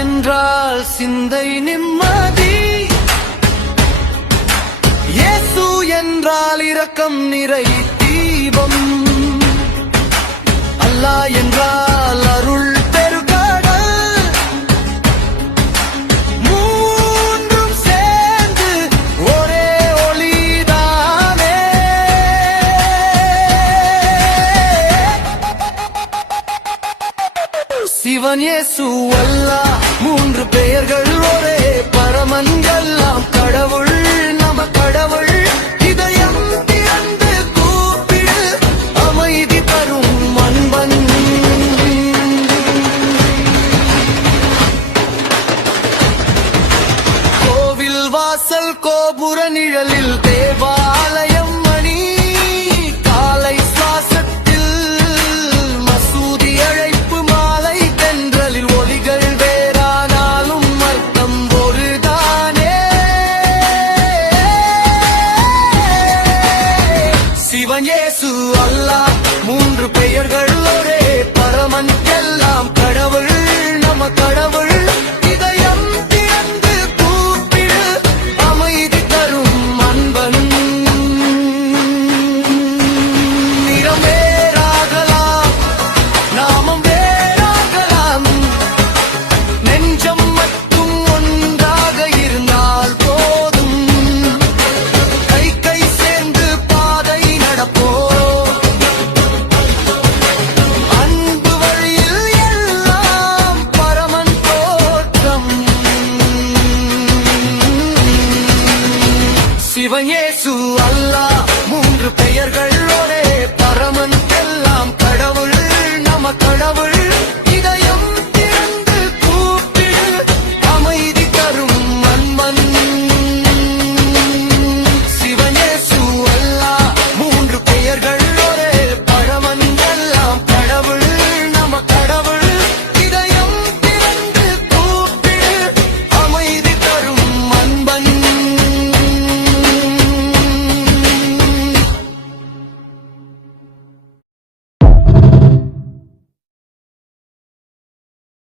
என்றால் சிந்தை நிம்மதி, இயேசு என்றால் இரக்கம் நிறை தீபம், அல்லாஹ் என்றால் அருள் பெருகடல், மூன்றும் சேர்ந்து ஒரே ஒளிதானே. சிவன் இயேசு அல்லாஹ் மூன்று பெயர்கள் ஒரே பரமன், எல்லாம் கடவுள் நம கடவுள். இதயம் திறந்து கூப்பிடு, அமைதி தரும் அன்பன். கோவில் வாசல் கோபுர நிழலில் தேவாலயம் மணி, காலை சுவாசத்தில் மசூதி அழைப்பு, மாலை தென்றலில் ஒலிகள் வேறானாலும் அர்த்தம் ஒருதானே. சிவன் இயேசு அல்லாஹ் மூன்று பெயர்கள் ஒரே பரமன், எல்லாம் கடவுள் நம கடவுள். இதயம் திறந்து கூப்பிடு, அமைதி தரும் அன்பன். நிறம் வேறாகலாம், நாமம் வேறாகலாம், நெஞ்சம் மட்டும் ஒன்றாக இருந்தால் போதும். கை கை சேர்ந்து பாதை நடப்போம், அன்பு வழியில் எல்லாம் பரமன் தோற்றம். சிவன் இயேசு அல்லாஹ் மூன்று பெயர்கள்